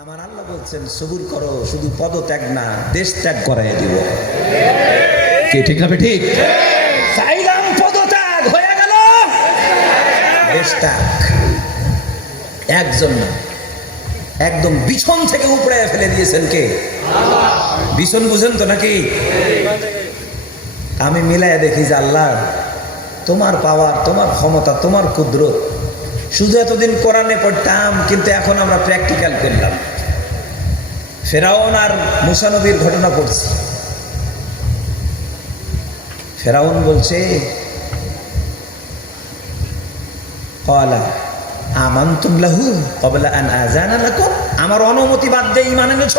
আমার আল্লাহ বলছেন সবুর করো শুধু পদত্যাগ না দেশ ত্যাগ করাই দিব। কি ঠিক না ঠিক চাইলাম পদত্যাগ হয়ে গেল। দেশ ত্যাগ একজন না একদম বিছন থেকে উপরে ফেলে দিয়েছেন কে? বিছন বুঝেন তো নাকি? আমি মিলাই দেখি যে আল্লাহ তোমার পাওয়ার তোমার ক্ষমতা তোমার কুদরত শুধু এতদিন কোরআনে পড়তাম, কিন্তু এখন আমরা প্র্যাকটিক্যাল করলাম। ফেরাউন আর মুসানবীর ঘটনা পড়ছি। ফেরাউন বলছে লাহু আমার অনুমতি বাদ দিয়ে ইমান মিন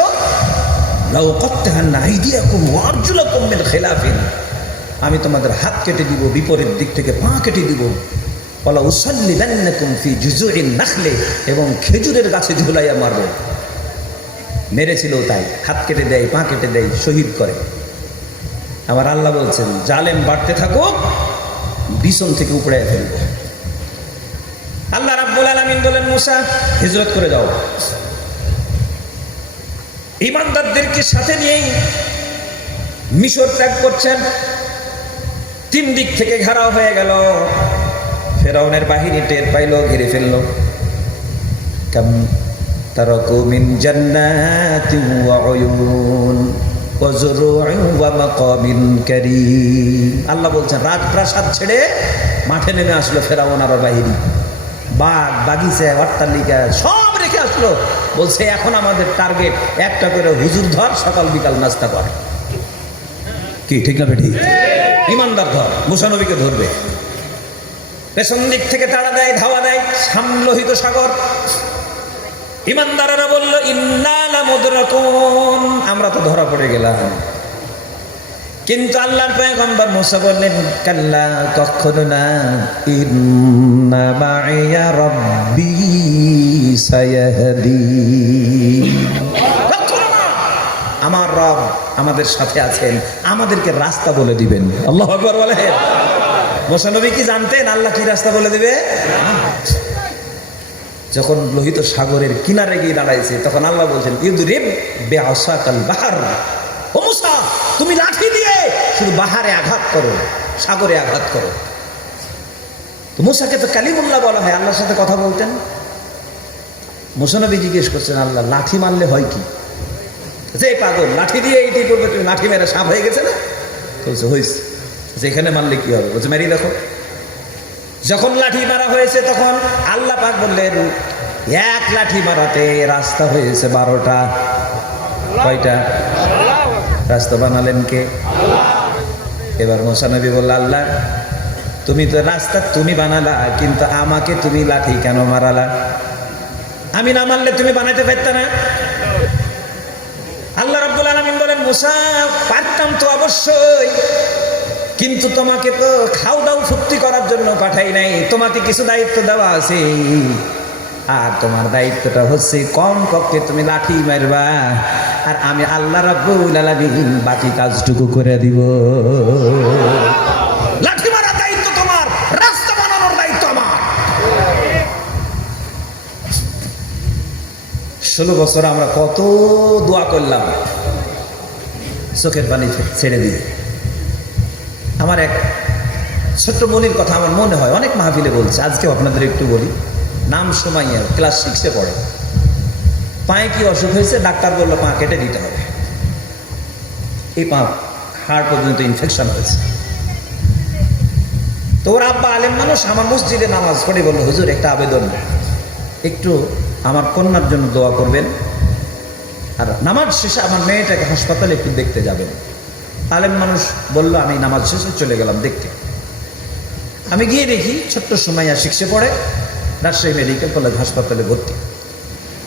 আমি তোমাদের হাত কেটে দিব, বিপরীত দিক থেকে পা কেটে দিব। বলা এবং খেজুরের গাছে ঝুলাইয়া মারব। মেরেছিল তাই, হাত কেটে দেয়, পা কেটে দেয়, শহীদ করে। আমার আল্লাহ বলছেন, জালেম বাড়তে থাকুক বিছন থেকে উপড়ে ফেলব। আল্লাহ রাব্বুল আলামিন বলেন, মুসা, হিজরত করে যাও। ইমানদারদেরকে সাথে নিয়েই মিশর ত্যাগ করছেন। তিন দিক থেকে ঘেরাও হয়ে গেল। ফেরাউনের বাহিনী টের পাইল, ঘিরে ফেলল। আল্লাহ বলছেন রাজপ্রাসাদ ছেড়ে মাঠে নেমে আসলো ফেরাউন আর বাহিনী। বাঘ, বাগিচা, অট্টালিকা সব রেখে আসলো। বলছে, এখন আমাদের টার্গেট একটা করে হুজুর ধর, সকাল বিকাল নাস্তা কর। কি, ঠিক না বেটি ইমানদার ধর মুসানবীকে ধরবে। পেছন দিক থেকে তাড়া দেয়, ধাওয়া দেয়, সামলোহিত সাগর। ইমানদারেরা বলল ইন্নালা মুদরাকুন আমরা তো ধরা পড়ে গেলাম। কিন্তু আল্লাহর পয়গম্বর মুসা বললেন, কাল্লা কখনো না রব্বি সায়াহদি। আমার রব আমাদের সাথে আছেন, আমাদেরকে রাস্তা বলে দিবেন। আল্লাহ আকবার বলেন। মোসানবী কি জানতেন? আল্লাহ কি রাস্তা বলে দেবে? যখন লোহিত সাগরের কিনারে গিয়ে দাঁড়াইছে, তখন আল্লাহ বলছেন তুমি লাঠি দিয়ে শুধু বাহারে আঘাত করো, সাগরে আঘাত করো। তো মুসাকে তো কালিমুল্লাহ বলা হয়, আল্লাহর সাথে কথা বলতেন। মুসানবী জিজ্ঞেস করছেন, আল্লাহ, লাঠি মারলে হয় কি? যে পাগল, লাঠি দিয়ে এইটি করবে তুমি লাঠি মেরে সাপ হয়ে গেছে না? বলছে হয়েছে যেখানে মারলে কি হবে? বলছে, মেরি দেখো। যখন লাঠি মারা হয়েছে তখন আল্লাহ পাক বললেন, এক লাঠি মারাতে রাস্তা হয়েছে বারোটা। কয়টা? রাস্তা বানালেন কে? এবার মোসানবী বলল আল্লাহ, তুমি তো রাস্তা তুমি বানালা, কিন্তু আমাকে তুমি লাঠি কেন মারালা? আমি না মারলে তুমি বানাতে পারতে না? আল্লাহ রাব্বুল আলামিন বলেন, মুসা, পারতাম তো অবশ্যই কিন্তু তোমাকে তো খাও দাও ফুর্তি করার জন্য পাঠাই নাই। তোমাকে কিছু দায়িত্ব দেওয়া আছে। আর তোমার দায়িত্বটা হচ্ছে কম পক্ষে তুমি লাঠি মারবা। আর আমি আল্লাহ রাব্বুল আলামিন বাকি কাজটুকু করে দিব। লাঠি মারার দায়িত্ব তোমার, রাস্তা বানানোর দায়িত্ব আমার। ষোলো বছর আমরা কত দোয়া করলাম। চোখের পানি ছেড়ে দিয়ে। আমার এক ছোট্ট মনির কথা আমার মনে হয়, অনেক মাহফিলে বলছে, আজকেও আপনাদের একটু বলি। নাম সোমাইয়া ক্লাস সিক্সে পড়ে। পায়ে কি অসুখ হয়েছে? ডাক্তার বলল, পা কেটে দিতে হবে। এই পা হাড় পর্যন্ত ইনফেকশন হয়েছে। তো ওর আব্বা আলেম মানুষ, আমার মসজিদে নামাজ পড়ে বলল, হুজুর, একটা আবেদন। একটু আমার কন্যার জন্য দোয়া করবেন। আর নামাজ শেষে আমার মেয়েটাকে হাসপাতালে একটু দেখতে যাবেন। আলেম মানুষ বলল, আমি নামাজ শেষে চলে গেলাম, দেখতে। আমি গিয়ে দেখি ছোট্ট সময়া শিখছে পড়ে রাজশাহী মেডিকেল কলেজ হাসপাতালে ভর্তি।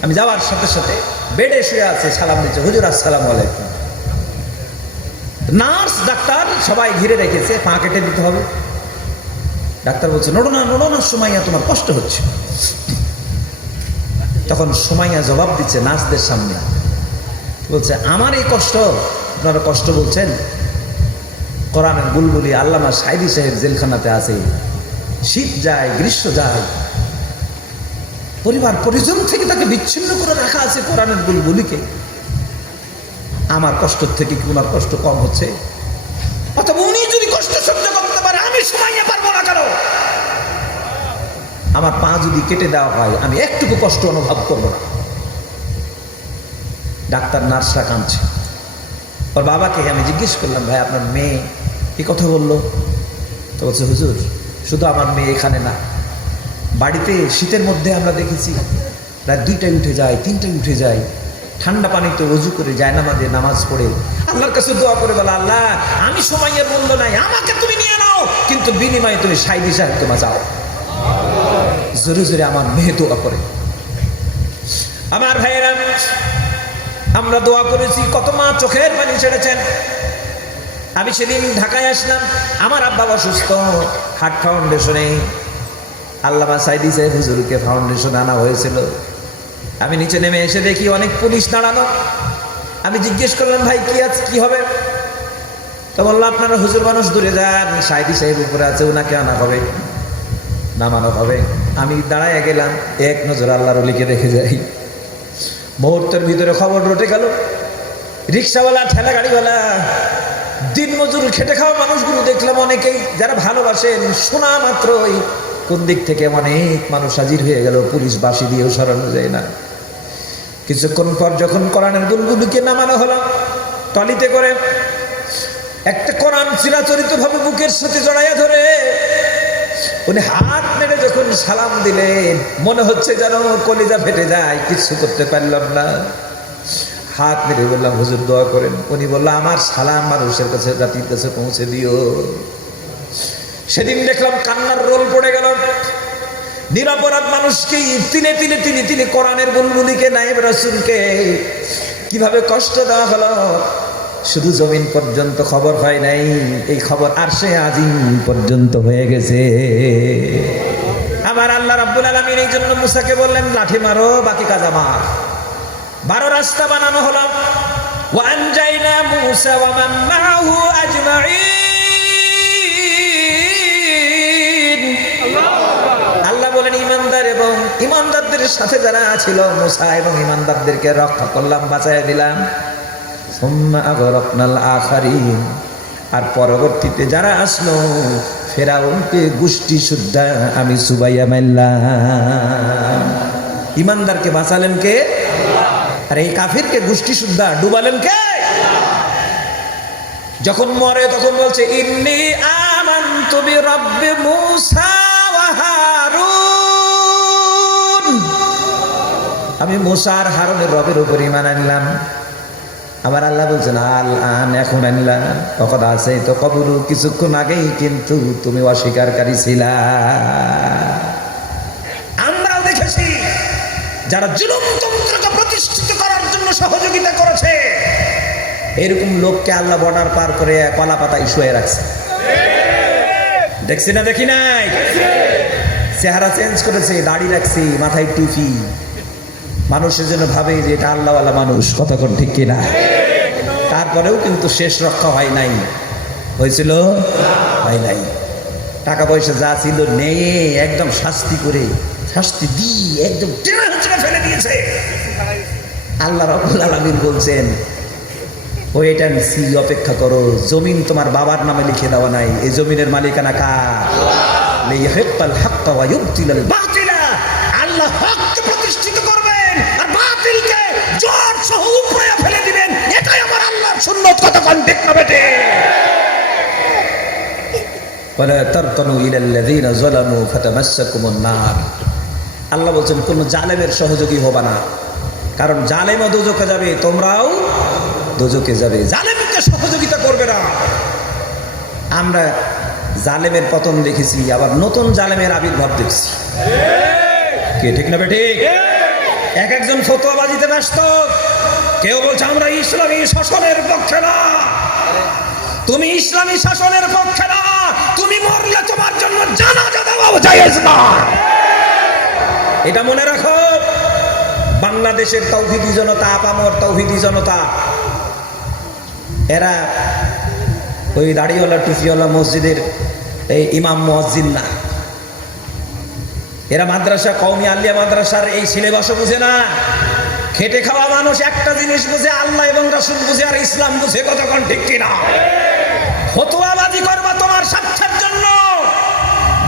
আমি যাওয়ার সাথে সাথে বেডে শুয়ে আছে, সালাম দিচ্ছে, হুজুর, আসসালাম আলাইকুম। নার্স, ডাক্তার সবাই ঘিরে রেখেছে, পা কেটে দিতে হবে। ডাক্তার বলছে নড়ো না নড়ো সুমাইয়া, তোমার কষ্ট হচ্ছে। তখন সুমাইয়া জবাব দিচ্ছে নার্সদের সামনে, বলছে, আমার এই কষ্ট আপনারা কষ্ট বলছেন? কোরআনের বুলবুলি আল্লামা সাইদি সাহেব জেলখানাতে আছে। শীত যায়, গ্রীষ্ম যায়। পরিবার, পরিজন থেকে তাকে বিচ্ছিন্ন করে রাখা আছে কোরআনের বুলবুলিকে। আমার কষ্ট থেকে কি ওনার কষ্ট কম হচ্ছে? অথবা উনি যদি কষ্ট সহ্য করতে পারে, আমি সময় পারব না কেন? আমার পা যদি কেটে দেওয়া হয়, আমি একটুকু কষ্ট অনুভব করব না। ডাক্তার নার্সরা কাঁদছে। ওর বাবাকে আমি জিজ্ঞেস করলাম, ভাই, আপনার মেয়ে কি কথা বলল? তো বলছে, হুজুর, শুধু আমার মেয়ে এখানে না। বাড়িতে শীতের মধ্যে আমরা দেখেছি, রাত দুইটায় উঠে যায়, তিনটায় উঠে যায়। ঠান্ডা পানিতে অজু করে যায় নামাজে নামাজ পড়ে। আল্লাহর কাছে দোয়া করে বলে, আল্লাহ, আমি সময়ের মূল্য নাই, আমাকে তুমি নিয়ে নাও। কিন্তু বিনিময়ে তুমি সাইদি সাহেবকে যাও জোরে জোরে আমার মেয়ে দোয়া করে। আমার ভাইয়েরা আমরা দোয়া করেছি, কত মা চোখের পানি ছেড়েছেন। আমি সেদিন ঢাকায় আসলাম, আমার আব্বা অসুস্থ, হার্ট ফাউন্ডেশনে। আল্লামা সাইদি সাহেব হুজুরকে ফাউন্ডেশনে আনা হয়েছিল। আমি নিচে নেমে এসে দেখি অনেক পুলিশ দাঁড়ানো। আমি জিজ্ঞেস করলাম, ভাই, কি আছে কি হবে? তো বলল, আপনারা হুজুর মানুষ, দূরে যান, সাইদি সাহেব উপরে আছে ওনাকে আনা হবে, নামানো হবে। আমি দাঁড়ায় গেলাম, এক নজর আল্লাহর অলিকে দেখে যাই। মুহূর্তের ভিতরে খবর রটে গেল। রিক্সাওয়ালা ঠেলা গাড়িওয়ালা দিন মজুর খেটে খাওয়া মানুষগুলো দেখলাম অনেকেই যারা ভালোবাসেন। শোনা মাত্রই কোন দিক থেকে অনেক মানুষ হাজির হয়ে গেল পুলিশ বাসি দিয়েও সরানো যায় না। কিছুক্ষণ পর যখন কোরআনের গুলগুলিকে নামানো হলো, টলিতে করে একটা কোরআন চিরাচরিত ভাবে বুকের সাথে জড়াইয়া ধরে, উনি হাত যখন সালাম দিলেন। মনে হচ্ছে যেন কলিজা ফেটে যায়, কিছু করতে পারলাম না। হাত মেরে বললাম, হুজুর, দোয়া করেন। উনি বলল, আমার সালাম মানুষের কাছে জাতির কাছে পৌঁছে দিও। সেদিন দেখলাম কান্নার রোল পড়ে গেল। নিরাপরাধ মানুষকে তিলে তিলে তিলে তিলে কোরআনের বুলবুলিকে নাইব রাসুলকে কীভাবে কষ্ট দেওয়া হলো, শুধু জমিন পর্যন্ত খবর হয় নাই। এই খবর আর সে আজিম পর্যন্ত হয়ে গেছে। রাব্বুল আলামিন এই জন্য মুসাকে বললেন, লাঠি মারো, বাকি কাজ আমার। বারো রাস্তা বানানো হলো। ওয়া মান মাআহু আল্লাহ বলেন, ইমানদার এবং ইমানদারদের সাথে যারা ছিল, মুসা এবং ইমানদারদেরকে রক্ষা করলাম বাঁচাই দিলাম। সুম্মা আগরকনাল আখারিন। আর পরবর্তীতে যারা আসলো ফেরাউনকে গোষ্ঠী শুদ্ধা আমি সুবাইয়া মারলাম। ইমানদারকে বাঁচালেন কে? আর এই কাফিরকে গোষ্ঠী শুদ্ধা ডুবালেন কে? যখন মরে তখন বলছে, ইন্নি আমান বিরাব্বি রব্বে আমি মুসা আর হারুনের রবের উপর ইমান আনলাম। আবার আল্লাহ বলছেন আল আন এখন আনলা কখন আছে তো কবুলু, কিছুক্ষণ আগেই কিন্তু তুমি অস্বীকারী ছিলা। আমরাও দেখেছি, যারা জুলুমতন্ত্রকে প্রতিষ্ঠিত করার জন্য সহযোগিতা করেছে, এরকম লোককে আল্লাহ বর্ডার পার করে কলা পাতায় শুয়ে রাখছে। দেখছি না, দেখি নাই? চেহারা চেঞ্জ করেছে, দাড়ি রাখছি, মাথায় টুপি। মানুষের জন্য ভাবে যে এটা আল্লাহওয়ালা মানুষ কতক্ষণ ঠিক কিনা? তারপরেও কিন্তু শেষ রক্ষা হয় নাই। হয়েছিল? হয় নাই। টাকা পয়সা যা ছিল নেয়ে একদম শাস্তি করে, শাস্তি দিয়ে একদম ফেলে দিয়েছে। আল্লাহ রবুল আলমিন বলছেন ও এটা সি, অপেক্ষা করো। জমিন তোমার বাবার নামে লিখে দেওয়া নাই। এই জমিনের মালিকানা কার? আল্লাহ হককে প্রতিষ্ঠিত করবেন আর বাতিলকে জোর সহ উপরে সুন্নত কতক্ষণ ঠিক না বেটে ولا تركنوا الى الذين ظلموا فتمسكم النار আল্লাহ বলছেন কোন জালেমের সহযোগী হবে না কারণ জালেমও দুজকে যাবে তোমরাও দুজকে যাবে জালেমকে সহযোগিতা করবে না আমরা জালেমের পতন দেখেছি আবার নতুন জালেমের আবির্ভাব দেখছি কে ঠিক না ঠিক এক একজন ফতোয়াবাজিতে ব্যস্ত কেউ বলছে, আমরা ইসলামী শাসনের পক্ষে না। তুমি ইসলামী শাসনের পক্ষে না। তুমি মরলে তোমার জন্য জানাজা দেওয়াও জায়েজ না। এটা মনে রাখো, বাংলাদেশের তৌহিদি জনতা, আপামর তৌহিদি জনতা, এরা ওই দাড়িওয়ালা টুফিওয়ালা মসজিদের এই ইমাম মসজিদ না। এরা মাদ্রাসা কৌমি আলিয়া মাদ্রাসার এই সিলেবাসও বুঝে না। খেটে খাওয়া মানুষ একটা জিনিস বুঝে, আল্লাহ এবং রাসূল বুঝে আর ইসলাম বুঝে কতক্ষণ ঠিক কিনা? ফতোয়াবাজি করবা তোমার স্বার্থের জন্য।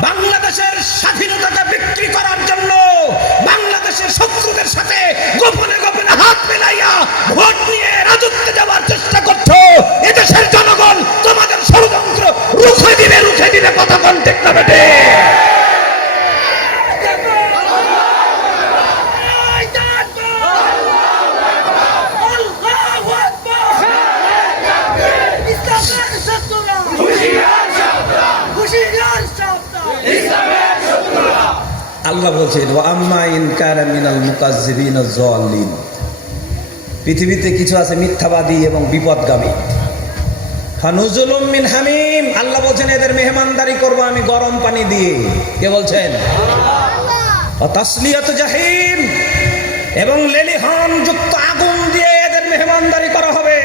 বাংলাদেশের স্বাধীনতাকে বিক্রি করার জন্য, বাংলাদেশের শত্রুদের সাথে গোপনে গোপনে হাত মেলাইয়া ভোট নিয়ে রাজত্বে যাওয়ার চেষ্টা করছ। এদেশের জনগণ তোমাদের ষড়যন্ত্র রুখে দিবে রুখে দিবে কতক্ষণ ঠিক না বেটে আল্লাহ বলছেন পৃথিবীতে কিছু আছে মিথ্যাবাদী এবং বিপদগামী। মিন হামিম। আল্লাহ বলছেন এদের মেহমানদারি করব আমি গরম পানি দিয়ে। কে বলছেন? জাহিম। এবং লেলিহান যুক্ত আগুন দিয়ে এদের মেহমানদারি করা হবে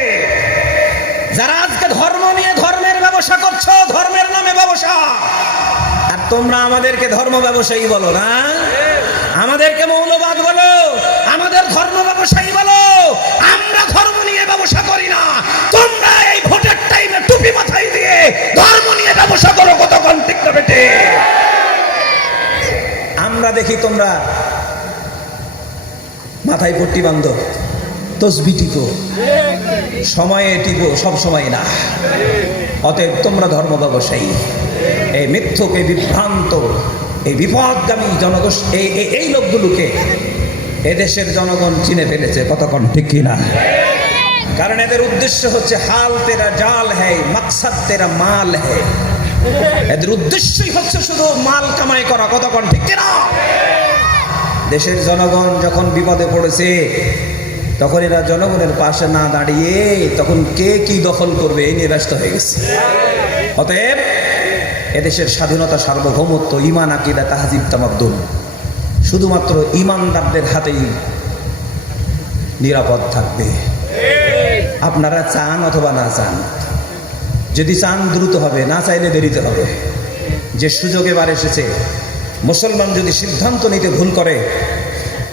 যারা আজকে ধর্ম নিয়ে ধর্মের ব্যবসা করছ? ধর্মের নামে ব্যবসা। আর তোমরা আমাদেরকে ধর্ম ব্যবসায়ী বলো না? আমাদেরকে মৌলবাদ বলো। আমাদের ধর্ম ব্যবসায়ী বলো। আমরা ধর্ম নিয়ে ব্যবসা করি না। তোমরা এই ভোটের টাইমে টুপি মাথায় দিয়ে ধর্ম নিয়ে ব্যবসা করো কতক্ষণ? ঠিক বেটে? আমরা দেখি তোমরা মাথায় পট্টি বান্ধ তসবি টিপো সময়ে টিপো সব সময় না। অতএব তোমরা ধর্ম ব্যবসায়ী, এই মিথ্যক, এই বিভ্রান্ত, এই বিপদগামী জনগোষ, এই, এই- এই লোকগুলোকে এদেশের জনগণ চিনে ফেলেছে, কতক্ষণ ঠিক কিনা কারণ এদের উদ্দেশ্য হচ্ছে হাল তেরা জাল হ্যায়, মাকসাদ তেরা মাল হ্যায়। এদের উদ্দেশ্যই হচ্ছে শুধু মাল কামাই করা, কতক্ষণ ঠিক কিনা দেশের জনগণ যখন বিপদে পড়েছে তখন এরা জনগণের পাশে না দাঁড়িয়ে তখন কে কি দখল করবে এই নিয়ে ব্যস্ত হয়ে গেছে। অতএব এদেশের স্বাধীনতা, সার্বভৌমত্ব ইমান আকিদা, তাহাজিব তামাদ্দুন শুধুমাত্র ইমানদারদের হাতেই নিরাপদ থাকবে। আপনারা চান অথবা না চান, যদি চান দ্রুত হবে, না চাইলে দেরিতে হবে। যে সুযোগ এবার এসেছে, মুসলমান যদি সিদ্ধান্ত নিতে ভুল করে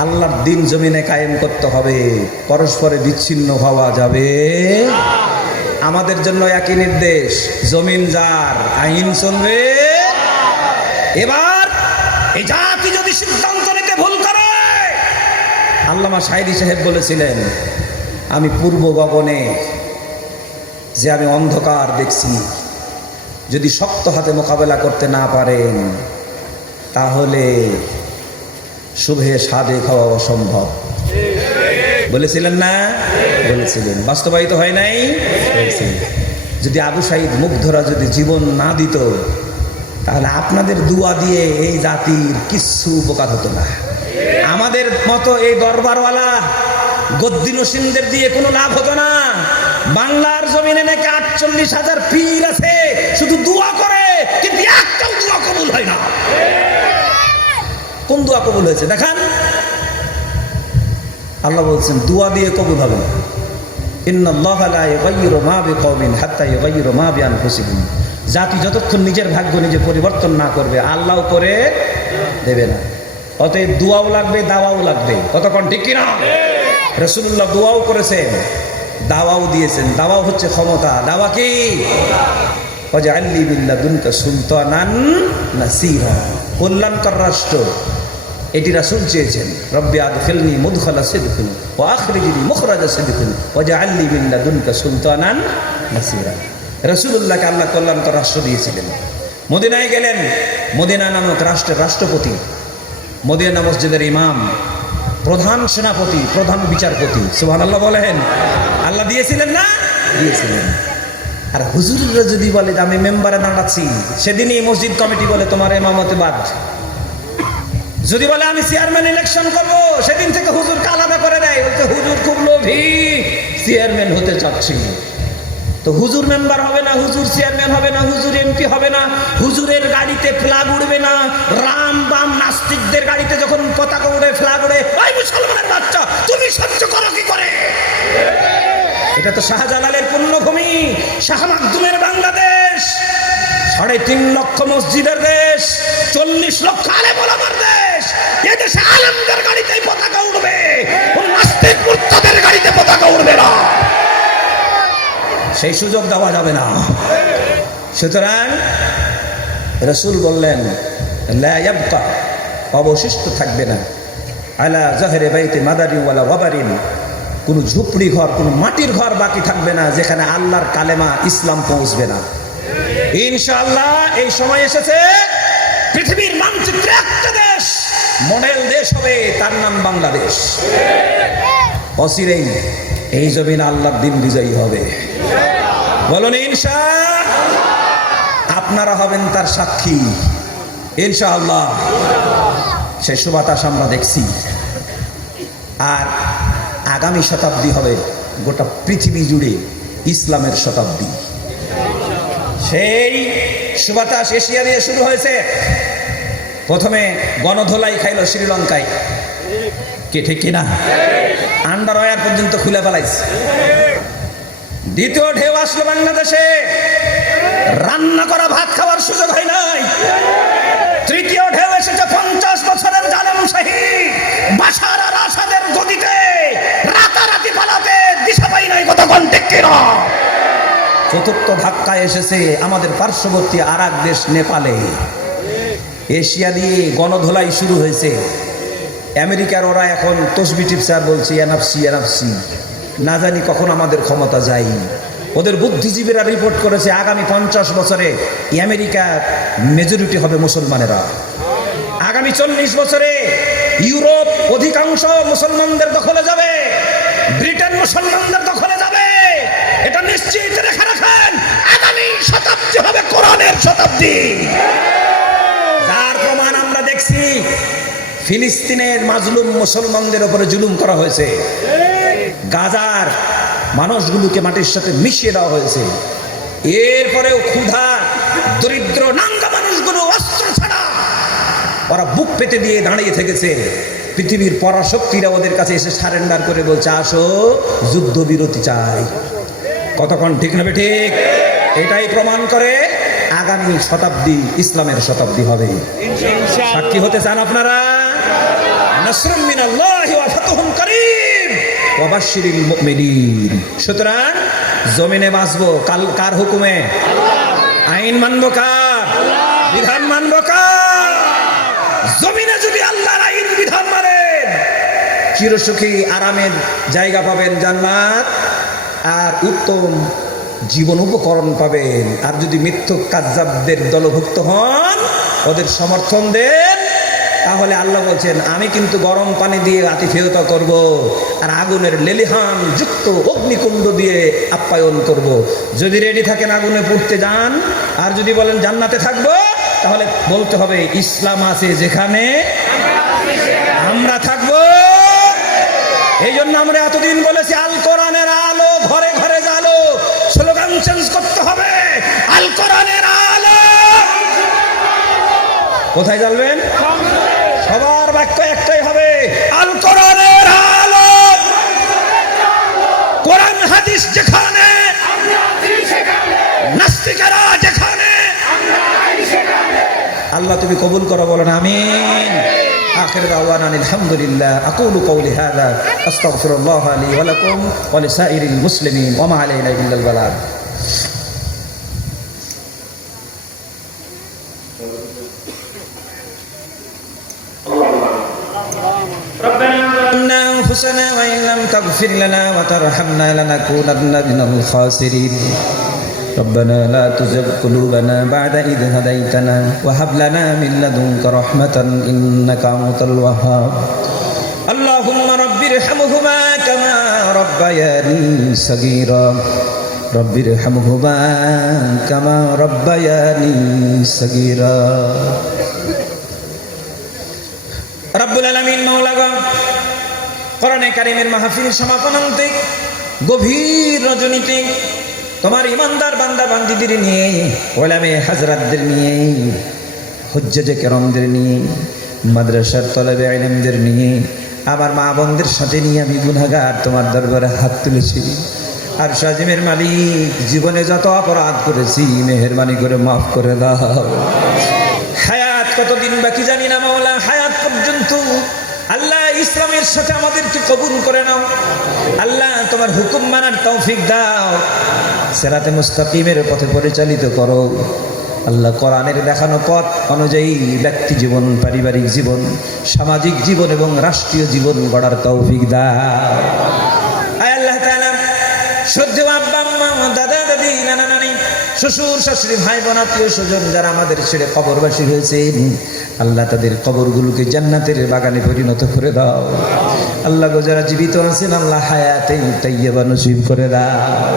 আল্লাহর দিন জমিনে কায়েম করতে হবে, পরস্পরে বিচ্ছিন্ন হওয়া যাবে। আমাদের জন্য একই নির্দেশ, জমিন যার আইন চলবে এবার এই জাতি যদি সিদ্ধান্ত নিতে ভুল করে, আল্লামা সাইদি সাহেব বলেছিলেন, আমি পূর্ব গগনে যে আমি অন্ধকার দেখছি, যদি শক্ত হাতে মোকাবেলা করতে না পারেন, তাহলে শুভে সাদে খাওয়া অসম্ভব। বলেছিলেন না? বলেছিলেন। বাস্তবায়িত হয় নাই? যদি আবু সাইদ মুগ্ধরা যদি জীবন না দিত, তাহলে আপনাদের দুয়া দিয়ে এই জাতির কিচ্ছু উপকার হতো না। আমাদের মতো এই দরবারওয়ালা গদ্দি নসিমদের দিয়ে কোনো লাভ হতো না। বাংলার জমিনে নাকি আটচল্লিশ হাজার পীর আছে, শুধু দোয়া করে, কিন্তু একটাও দোয়া কবুল হয় না। কোন দোয়া কবুল হয়েছে? দেখান। আল্লাহ বলছেন, দোয়া দিয়ে কবুল হবে না। জাতি যতক্ষণ নিজের ভাগ্য নিজে পরিবর্তন না করবে, আল্লাহ করে দেবে না। অতএব দোয়াও লাগবে, দাওয়াও লাগবে। কতক্ষণ ঠিক কিনা? রসুল্লাহ দোয়াও করেছেন, দাওয়াও দিয়েছেন। দাওয়াও হচ্ছে ক্ষমতা। দাওয়া কি? কল্যাণকর রাষ্ট্র। এটি রাসূল চেয়েছেন, রব্বি আদখিলনি মুদখালা সিদকিন ওয়া আখরিজনি মুখরাজা সিদকিন ওয়াজআলনি বিল্লাদুনকা সুলতানান নাসিরা। রাসূলুল্লাহকে আল্লাহ কল্যাণকর রাষ্ট্র দিয়েছিলেন। মদিনায় গেলেন, মদিনা নামক রাষ্ট্রের রাষ্ট্রপতি, মদিনা মসজিদের ইমাম, প্রধান সেনাপতি, প্রধান বিচারপতি। সুবহানাল্লাহ বলেন, আল্লাহ দিয়েছিলেন না? দিয়েছিলেন। আর হুজুররা যদি বলে যে আমি মেম্বারে দাঁড়াচ্ছি, সেদিনই মসজিদ কমিটি বলে তোমার এমামতে বাদ। যদি বলে আমি চেয়ারম্যান ইলেকশন করব, সেদিন থেকে হুজুরকে আলাদা করে দেয়। বলছে, হুজুর খুব লোভী চেয়ারম্যান হতে চাচ্ছি তো হুজুর মেম্বার হবে না, হুজুর চেয়ারম্যান হবে না, হুজুর এমপি হবে না। হুজুরের গাড়িতে ফ্ল্যাগ উড়বে না। রাম বাম নাস্তিকদের গাড়িতে যখন পতাকা উড়ে ফ্ল্যাগ উড়ে, ওই মুসলমানের বাচ্চা, তুমি সহ্য করো কি করে? এটা তো শাহজালালের পুণ্যভূমি, শাহ মাকদুমের বাংলাদেশ, সাড়ে তিন লক্ষ মসজিদের দেশ, চল্লিশ লক্ষ আলেম ওলামার দেশ। এদেশে আলেমদের গাড়িতেই পতাকা কোন নাস্তিক মুর্তাদের গাড়িতে পতাকা উড়বে না। সেই সুযোগ দেওয়া যাবে না। সুতরাং রসুল বললেন, লা অবশিষ্ট থাকবে না। আলা জহেরে বাইতে মাদারি ওয়ালা ওয়াবারিন। কোনো ঝুপড়ি ঘর, কোনো মাটির ঘর বাকি থাকবে না, যেখানে আল্লাহর কালেমা ইসলাম পৌঁছবে না। ইনশাআল্লাহ এই সময় এসেছে পৃথিবীর মানচিত্রে একটা দেশ। মডেল দেশ হবে, তার নাম বাংলাদেশ। অচিরেই এই জমিন আল্লাহর দিন বিজয়ী হবে। বলুন, ইনশা আপনারা হবেন তার সাক্ষী। ইনশা আল্লাহ। সে সুবাতাস আমরা দেখছি। আর আগামী শতাব্দী হবে গোটা পৃথিবী জুড়ে ইসলামের শতাব্দী। সেই সুবাতাস এশিয়া দিয়ে শুরু হয়েছে। প্রথমে গণধোলাই খাইলো শ্রীলঙ্কায়। কে ঠিক কিনা? আন্ডার ওয়ার পর্যন্ত খুলে ফেলাইছে। দ্বিতীয় ঢেউ আসলো বাংলাদেশে। রান্না করা ভাত খাওয়ার সুযোগ হয় নাই। তৃতীয় ঢেউ এসেছে পঞ্চাশ বছরের জালেম শাহী। বাসার আর আসাদের গদিতে রাতারাতি পালাতে দিশা পাই নাই কত কন্টেক কিনা চতুর্থ ধাক্কা এসেছে আমাদের পার্শ্ববর্তী আর দেশ নেপালে। এশিয়া দিয়ে গণধোলাই শুরু হয়েছে। আমেরিকার ওরা এখন তসবি টিপসার বলছে এনআফসি এনআফসি না জানি কখন আমাদের ক্ষমতা যায়। ওদের বুদ্ধিজীবীরা রিপোর্ট করেছে, আগামী পঞ্চাশ বছরে আমেরিকার মেজরিটি হবে মুসলমানেরা। আগামী চল্লিশ বছরে ইউরোপ অধিকাংশ মুসলমানদের দখলে যাবে। ব্রিটেন মুসলমানদের দখলে যাবে। এটা নিশ্চিত রেখে রাখেন, আগামী শতাব্দী হবে কোরআনের শতাব্দী যার প্রমাণ আমরা দেখছি ফিলিস্তিনের মাজলুম মুসলমানদের ওপরে জুলুম করা হয়েছে। গাজার মানুষগুলোকে মাটির সাথে মিশিয়ে দেওয়া হয়েছে। এরপরেও ক্ষুধা দরিদ্র নাঙ্গা মানুষগুলো অস্ত্র ছাড়া ওরা বুক পেতে দিয়ে দাঁড়িয়ে থেকেছে। পৃথিবীর পরাশক্তিরা ওদের কাছে এসে সারেন্ডার করে বলছে আসো যুদ্ধবিরতি চাই। কতক্ষণ ঠিক নেবে ঠিক এটাই প্রমাণ করে আগামী শতাব্দী ইসলামের শতাব্দী হবে। সাক্ষী হতে চান আপনারা? সুতরাং জমিনে বাঁচবো, কাল কার হুকুমে? আইন মানবো কার? বিধান মানবো কার? জমিনে যদি আল্লাহর আইন বিধান মানেন চিরসুখী, আরামের জায়গা পাবেন জান্নাত, আর উত্তম জীবন উপকরণ পাবেন। আর যদি মিথ্যক কাজ্জাবদের দলভুক্ত হন, ওদের সমর্থন দেন তাহলে আল্লাহ বলছেন, আমি কিন্তু গরম পানি দিয়ে আতিথেয়তা করব আর আগুনের লেলিহান যুক্ত অগ্নিকুণ্ড দিয়ে আপ্যায়ন করব। যদি রেডি থাকেন আগুনে পুড়তে যান, আর যদি বলেন জান্নাতে থাকব, তাহলে বলতে হবে, ইসলাম আছে যেখানে আমরা থাকব। এই জন্য আমরা এতদিন বলেছি, আল কোরআনের আলো ঘরে ঘরে জালো স্লোগান চেঞ্জ করতে হবে, আল কোরআনের আলো। কোথায় জ্বালবেন? আল্লাহ তুমি কবুল করো বলেন আমিন آخر دعوانا أن الحمد لله أقول قولي هذا أستغفر الله لي ولكم ولسائر المسلمين وما علينا إلا البلاغ ربنا ظلمنا أنفسنا وإن لم تغفر لنا وترحمنا لنكونن من الخاسرين ربنا لا تزغ قلوبنا بعد إذ هديتنا وهب لنا من لدنك رحمة إنك أنت الوهاب اللهم رب ارحمهما كما ربياني صغيرا رب ارحمهما كما ربياني صغيرا রব্বুল আলমিন মৌলাগম করণে কারিমের মাহফিল সমাপনান্তে গভীর রজনীতে তোমার ইমানদার বান্দা বান্দিদের নিয়ে, ওলামে হাজরাতদের নিয়ে হজ্জে কেরমদের নিয়ে, মাদ্রাসার তলবে আইলামদের নিয়ে, আমার মা বোনদের সাথে নিয়ে আমি গুনাগার তোমার দরবারে হাত তুলেছি। আর সাজিমের মালিক, জীবনে যত অপরাধ করেছি, মেহরবানি করে মাফ করে দাও। হায়াত কতদিন বাকি জানি না মাওলা হায়াত পর্যন্ত আল্লাহ ইসলামের সাথে আমাদেরকে কবুল করে নাও। আল্লাহ তোমার হুকুম মানার তৌফিক দাও। সেরাতে মুস্তাকিমের পথে পরিচালিত করো। আল্লাহ কোরআনের দেখানো পথ অনুযায়ী ব্যক্তি জীবন, পারিবারিক জীবন, সামাজিক জীবন এবং রাষ্ট্রীয় জীবন গড়ার তৌফিক দা আয় আল্লাহ তাআলা শ্বশুর, শাশুড়ি ভাই বোন আত্মীয় স্বজন যারা আমাদের ছেড়ে কবরবাসী হয়েছে আল্লাহ তাদের কবরগুলোকে জান্নাতের বাগানে পরিণত করে দাও। আল্লাহ যারা জীবিত আছেন, আল্লাহ হায়াতে তাইয়াবা নসিব করে দাও।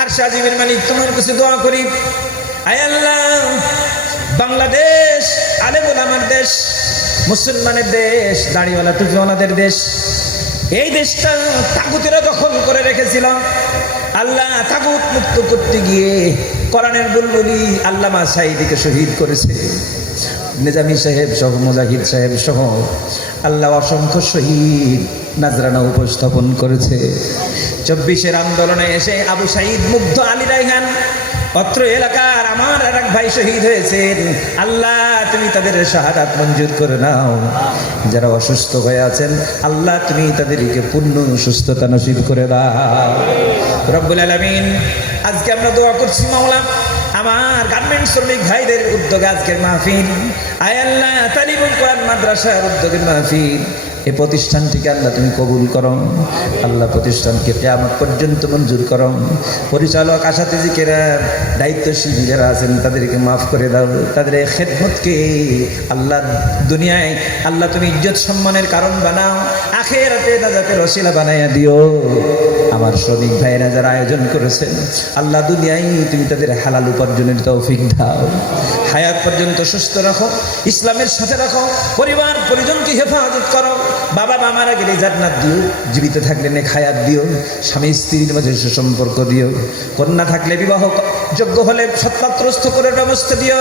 আর সাজিবের মানে তোমার কাছে দোয়া করি, আয় আল্লাহ, বাংলাদেশ, আলেমুল আমার দেশ, মুসলমানের দেশ, দাড়িওয়ালা, টুপিওয়ালাদের দেশ, এই দেশটা তাগুতেরা দখল করে রেখেছিল। আল্লাহ তাগুত মুক্ত করতে গিয়ে কোরআনের বুলবুলি আল্লামা সাইদিকে শহীদ করেছে। নিজামি সাহেব সহ, মুজাহিদ সাহেব সহ আল্লাহ অসংখ্য শহীদ নাজরানা উপস্থাপন করেছে। চব্বিশের আন্দোলনে এসে আবু সাইদ মুগ্ধ আলী রাইহান অত্র এলাকার আমার আর এক ভাই শহীদ হয়েছেন। আল্লাহ, তুমি তাদের শাহাদাত মঞ্জুর করে নাও। যারা অসুস্থ হয়ে আছেন, আল্লাহ, তুমি তাদেরকে পূর্ণ সুস্থতা নসিব করে দাও। রব্বুল আলমিন, আজকে আমরা দোয়া করছি মাওলা, আমার গার্মেন্টস শ্রমিক ভাইদের উদ্যোগে আজকের মাহফিল। আয় আল্লাহ তালিবুল কোরআন মাদ্রাসার উদ্যোগের মাহফিল। এই প্রতিষ্ঠানটিকে আল্লাহ তুমি কবুল করো। আল্লাহ প্রতিষ্ঠানকে কেয়ামত পর্যন্ত মঞ্জুর করো। পরিচালক আশাতে জিকেরা, দায়িত্বশীল যারা আছেন, তাদেরকে মাফ করে দাও। তাদের খেদমতকে আল্লাহ দুনিয়ায়, আল্লাহ তুমি ইজ্জত সম্মানের কারণ বানাও। আখেরাতে দাদাকে ওসিলা বানাইয়া দিও। আমার শ্রমিক ভাইয়েরা যারা আয়োজন করেছেন, আল্লাহ দুনিয়ায় তুমি তাদের হালাল উপার্জনের তৌফিক দাও। হায়াত পর্যন্ত সুস্থ রাখো, ইসলামের সাথে রাখো পরিবার পরিজনকে হেফাজত করো। বাবা মা মারা গেলে জান্নাত দিও, জীবিত থাকলে নে হায়াত দিও, স্বামী স্ত্রীর মাঝে সুসম্পর্ক দিও, কন্যা থাকলে বিবাহ যোগ্য হলে সৎপাত্রস্থ করে ব্যবস্থা দিও,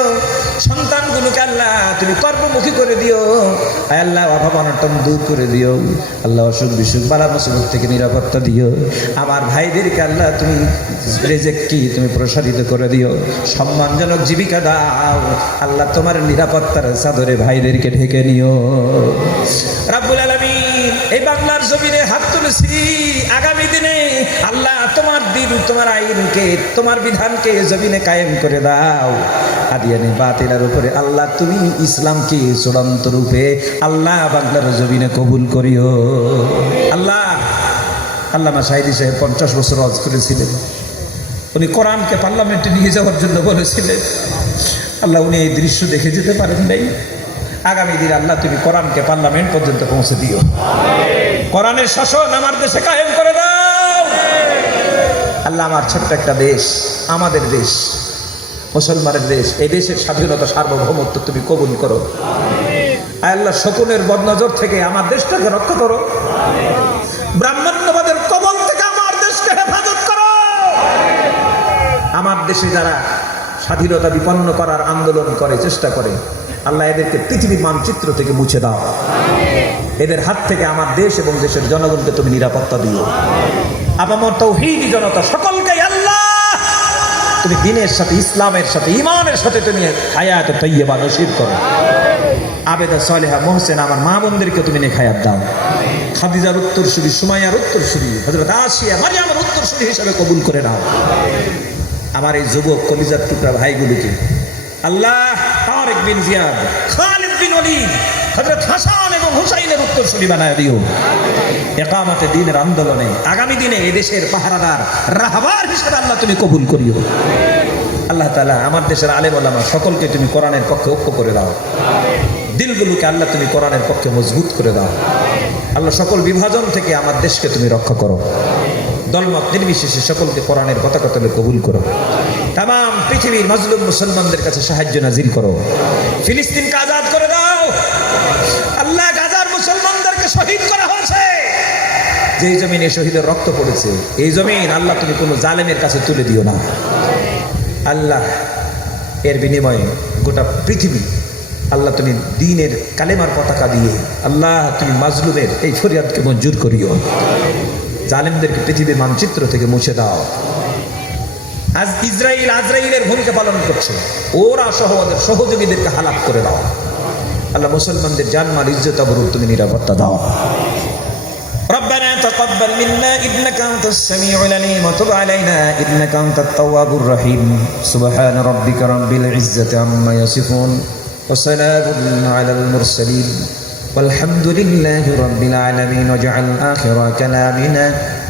সন্তানগুলোকে আল্লাহ তুমি কর্মমুখী করে দিও আল্লাহ অভাব অনটন দূর করে দিও, আল্লাহ অসুখ বিসুখ, বালা মুসিবত থেকে নিরাপত্তা দিও, আমার ভাইদেরকে আল্লাহ তুমি রেজেককে তুমি প্রসারিত করে দিও, সম্মানজনক জীবিকা দাও, আল্লাহ তোমার নিরাপত্তার চাদরে ভাইদেরকে ঢেকে নিও। রাব্বুল আলামিন এই বাংলার জমিনে হাত তুলেছি। আগামী দিনে আল্লাহ তোমার দিন, তোমার আইনকে, তোমার বিধানকে জমিনে কায়েম করে দাও। আদিয়ানি বাতিলার উপরে আল্লাহ তুমি ইসলামকে চূড়ান্ত রূপে আল্লাহ বাংলার জমিনে কবুল করিও। আল্লাহ আল্লামা সাহিদি সাহেব পঞ্চাশ বছর হজ করেছিলেন। উনি কোরআনকে পার্লামেন্টে নিয়ে যাওয়ার জন্য বলেছিলেন। আল্লাহ উনি এই দৃশ্য দেখে যেতে পারেন নাই। আগামী দিন আল্লাহ তুমি কোরআনকে পার্লামেন্ট পর্যন্ত পৌঁছে দিও। কোরআনের শাসন আমার দেশে কায়েম করে দাও। আল্লাহ আমার ছোট্ট একটা দেশ, আমাদের দেশ, মুসলমানের দেশ, এই দেশের স্বাধীনতা সার্বভৌমত্ব তুমি কবুল করো। আল্লাহ, শকুনের বদনজর থেকে আমার দেশটাকে রক্ষা করো। ব্রাহ্মণ্যবাদের কবল থেকে আমার দেশকে হেফাজত করো। আমার দেশে যারা স্বাধীনতা বিপন্ন করার আন্দোলন করে, চেষ্টা করে আল্লাহ এদেরকে পৃথিবীর মানচিত্র থেকে মুছে দাও। এদের হাত থেকে আমার দেশ এবং দেশের জনগণকে তুমি নিরাপত্তা দিও। আপামর তৌহিদি জনতা সকলকে আল্লাহ! তুমি দিনের সাথে, ইসলামের সাথে ইমানের সাথে তুমি হায়াত নসিব করো। মোহসেন, আমার মা বোনদেরকে তুমি নেখায়াত দাও। খাদিজার উত্তরসূরি, সুমাইয়ার উত্তরসূরি হজরত আসিয়া মারিয়ামের উত্তরসূরি হিসাবে কবুল করে নাও। আমার এই যুবক কলিজার টুকরা ভাইগুলিকে আল্লাহ তারেক বিন জিয়াদ, খালিদ বিন ওলিদ, হযরত হাসান এবং হুসাইনের উত্তরসূরি বানায় দিও। একামতে দিনের আন্দোলনে, আগামী দিনে এই দেশের পাহারাদার, রাহবার হিসেবে আল্লাহ তুমি কবুল করিও। আল্লাহ তাআলা আমার দেশের আলেম ওলামা সকলকে তুমি কোরআনের পক্ষে ঐক্য করে দাও। দিলগুলোকে আল্লাহ তুমি কোরআনের পক্ষে মজবুত করে দাও। আল্লাহ সকল বিভাজন থেকে আমার দেশকে তুমি রক্ষা করো। দলমত নির্বিশেষে সকলকে কোরআনের কথা কথালে কবুল করো। তাম পৃথিবীর মজলুম মুসলমানদের কাছে সাহায্য নাজিল করো। ফিলিস্তিনকে আজাদ করে দাও। আল্লাহ গাজার মুসলমানদেরকে শহীদ করা হয়েছে। যেই জমিনে শহীদের রক্ত পড়েছে, এই জমিন আল্লাহ তুমি কোনো জালেমের কাছে তুলে দিও না। আল্লাহ, এর বিনিময়ে গোটা পৃথিবী আল্লাহ তুমি দিনের কালেমার পতাকা দিয়ে আল্লাহ তুমি মাজলুমের এই ফরিয়াদকে মঞ্জুর করিও। জালেমদেরকে পৃথিবীর মানচিত্র থেকে মুছে দাও। আজ ইসরায়েল আজরাইলের ভূমিকা পালন করছে ওরা সহ ওদের সহযোগীদেরকে হালাক করে দাও আল্লাহ মুসলমানদের জানমাল ইজ্জত অবরূপ তুমি নিরাপত্তা দাও ربنا تقبل منا إنك أنت السميع العليم وتب علينا إنك أنت التواب الرحيم سبحان ربك رب العزة عما يصفون وسلام على المرسلين والحمد لله رب العالمين واجعل آخر كلامنا